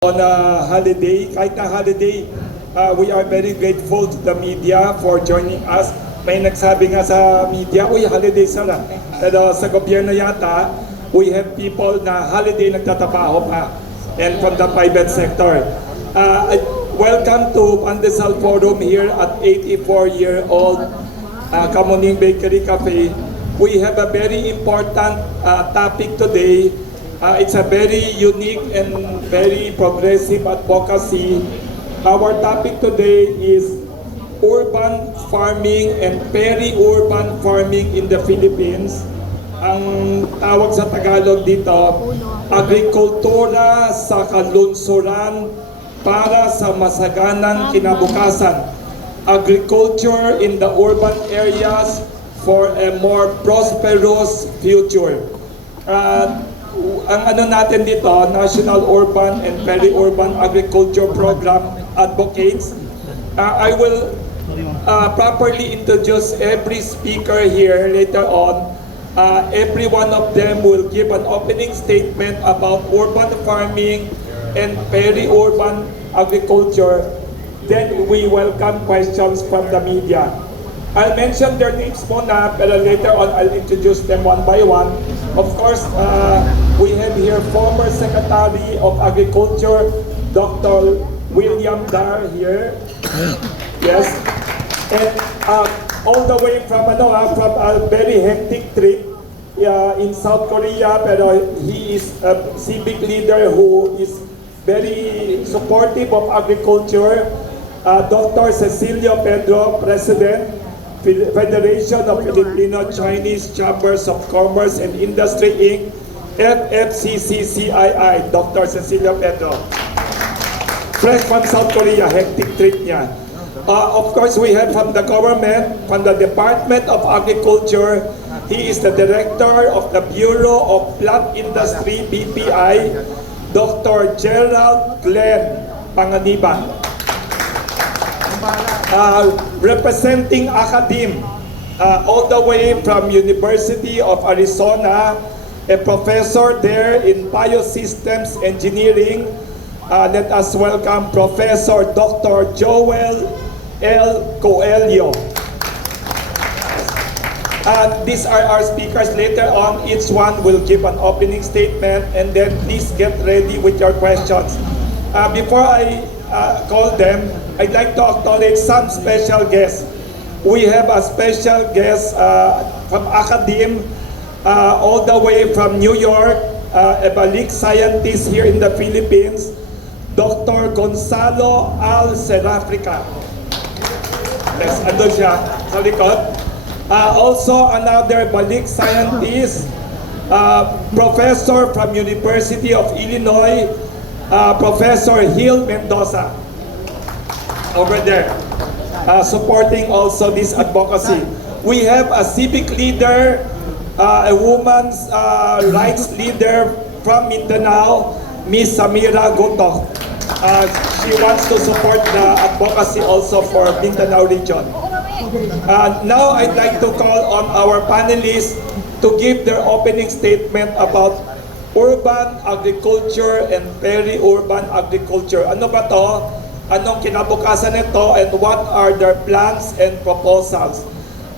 On a holiday, kahit na holiday, we are very grateful to the media for joining us. May nagsabi nga sa media, uy, holiday sana. Pero sa gobyerno yata, we have people na holiday nagtatrabaho pa, and from the private sector. Welcome to Pandesal Forum here at 84-year-old Kamuning Bakery Cafe. We have a very important topic today. It's a very unique and very progressive advocacy. Our topic today is urban farming and peri-urban farming in the Philippines. Ang tawag sa Tagalog dito, agrikultura sa kalunsuran para sa masaganang kinabukasan. Agriculture in the urban areas for a more prosperous future. Ang ano natin dito, National Urban and Peri-Urban Agriculture Program advocates. I will properly introduce every speaker here later on. Every one of them will give an opening statement about urban farming and peri-urban agriculture. Then we welcome questions from the media. I'll mention their names muna, pero later on I'll introduce them one by one. Of course, we have here former Secretary of Agriculture, Dr. William Dar here. Yes. And all the way from a very hectic trip in South Korea, pero he is a civic leader who is very supportive of agriculture. Dr. Cecilio Pedro, President, Federation of Filipino Chinese Chambers of Commerce and Industry Inc., FFCCCII, Dr. Cecilio Pedro. Fresh from South Korea, hectic trip niya. Of course, we have from the government, from the Department of Agriculture, he is the Director of the Bureau of Plant Industry, BPI, Dr. Gerald Glenn Panganiban. Representing academe, all the way from University of Arizona, a professor there in Biosystems Engineering. Let us welcome Professor Dr. Joel L. Coelho. These are our speakers. Later on, each one will give an opening statement, and then please get ready with your questions. Before I call them, I'd like to acknowledge some special guests. We have a special guest from academe, all the way from New York, a balik scientist here in the Philippines, Dr. Gonzalo Al Serafrica. Yes, andun siya sa likod. Also another balik scientist, professor from University of Illinois, Professor Hill Mendoza. Over there, supporting also this advocacy. We have a civic leader, a woman's rights leader from Mindanao, Miss Samira Goto. She wants to support the advocacy also for Mindanao region. Now I'd like to call on our panelists to give their opening statement about urban agriculture and peri-urban agriculture. Ano ba to? Anong kinabukasan nito, and what are their plans and proposals?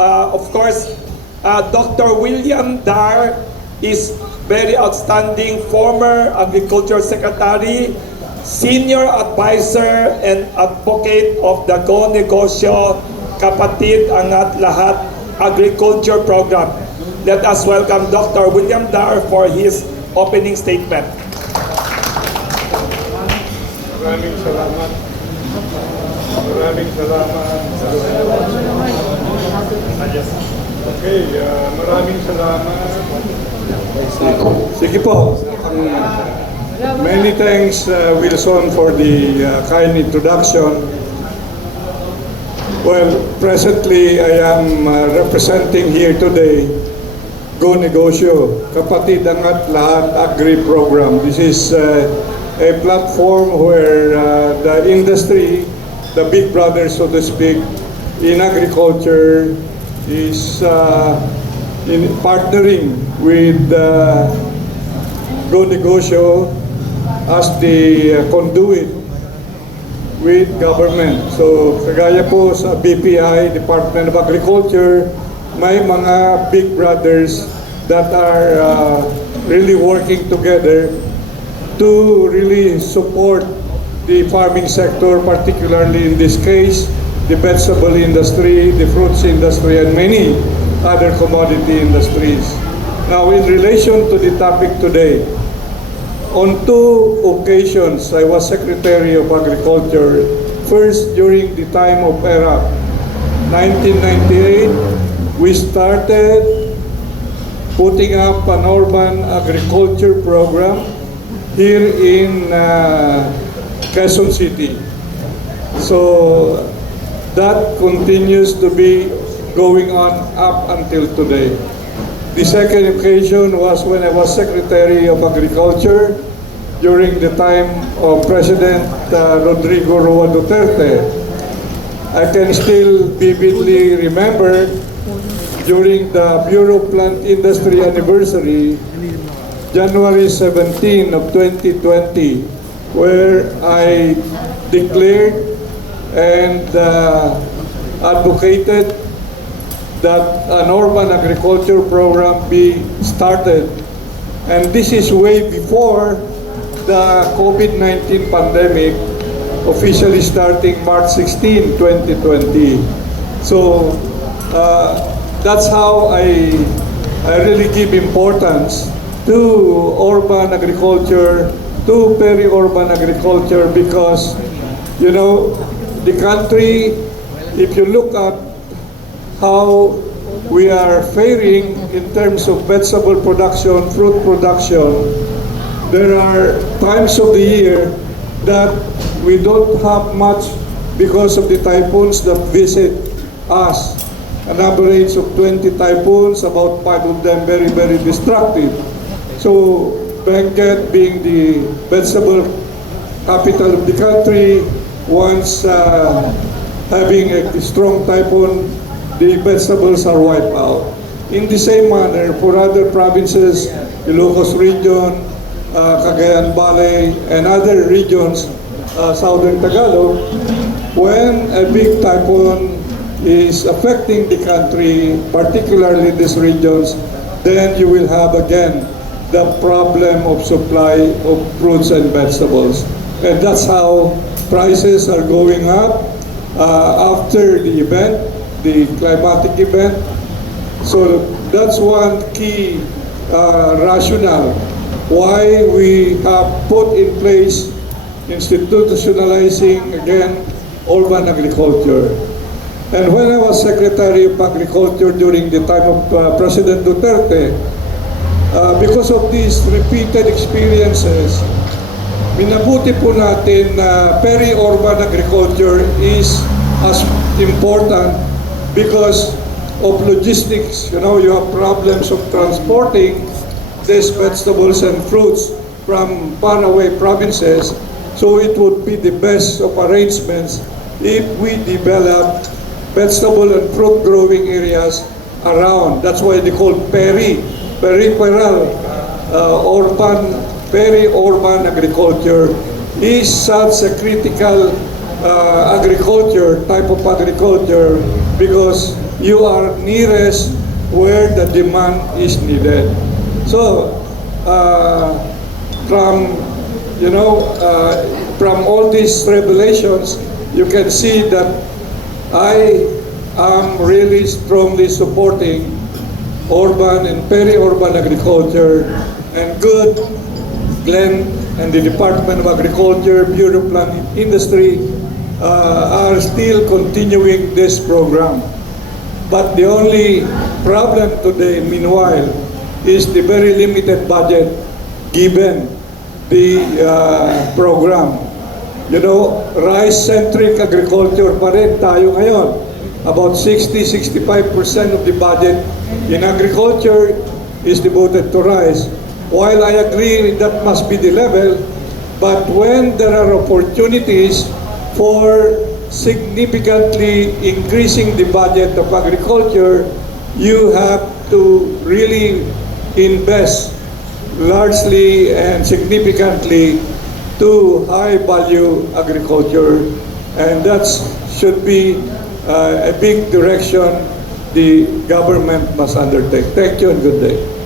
Of course, Dr. William Dar is very outstanding former Agriculture Secretary, Senior Advisor and Advocate of the Go Negosyo Kapatid Angat Lahat Agriculture Program. Let us welcome Dr. William Dar for his opening statement. Maraming salamat. Maraming salamat. Okay, maraming salamat. Sige po. Many thanks, Wilson, for the kind introduction. Well, presently I am representing here today Go Negosyo, Kapatid Angat Lahat Agri Program. This is a platform where the industry, the big brother, so to speak, in agriculture is in partnering with Go Negosyo as the conduit with government. So, kagaya po sa BPI, Department of Agriculture, may mga big brothers that are really working together to really support the farming sector, particularly in this case, the vegetable industry, the fruits industry, and many other commodity industries. Now, in relation to the topic today, on two occasions, I was Secretary of Agriculture. First, during the time of ERA, 1998, we started putting up an urban agriculture program here in Quezon City. So that continues to be going on up until today. The second occasion was when I was Secretary of Agriculture during the time of President Rodrigo Roa Duterte. I can still vividly remember during the Bureau Plant Industry Anniversary, January 17 of 2020, where I declared and advocated that an urban agriculture program be started. And this is way before the COVID-19 pandemic, officially starting March 16, 2020. So that's how I really give importance to urban agriculture, to peri-urban agriculture, because, you know, the country, if you look at how we are faring in terms of vegetable production, fruit production, there are times of the year that we don't have much because of the typhoons that visit us. An average of 20 typhoons, about 5 of them very, very destructive. So, Benguet being the vegetable capital of the country, once having a strong typhoon, the vegetables are wiped out. In the same manner, for other provinces, Ilocos region, Cagayan Valley, and other regions, southern Tagalog, when a big typhoon is affecting the country, particularly these regions, then you will have again the problem of supply of fruits and vegetables. And that's how prices are going up after the event, the climatic event. So that's one key rationale why we have put in place institutionalizing again urban agriculture. And when I was Secretary of Agriculture during the time of President Duterte, because of these repeated experiences, minabuti po natin na peri-urban agriculture is as important because of logistics. You know, you have problems of transporting these vegetables and fruits from faraway provinces. So it would be the best of arrangements if we develop vegetable and fruit growing areas around. That's why they call peripheral urban, peri-urban agriculture is such a critical agriculture, type of agriculture, because you are nearest where the demand is needed. So, from all these revelations, you can see that I am really strongly supporting urban and peri-urban agriculture, and good Glenn and the Department of Agriculture, Bureau of Plant Industry are still continuing this program. But the only problem today, meanwhile, is the very limited budget given the program. You know, rice-centric agriculture pa rin tayo ngayon. About 60-65% of the budget in agriculture is devoted to rice. While I agree that must be the level, but when there are opportunities for significantly increasing the budget of agriculture, you have to really invest largely and significantly to high-value agriculture, and that should be a big direction the government must undertake. Thank you and good day.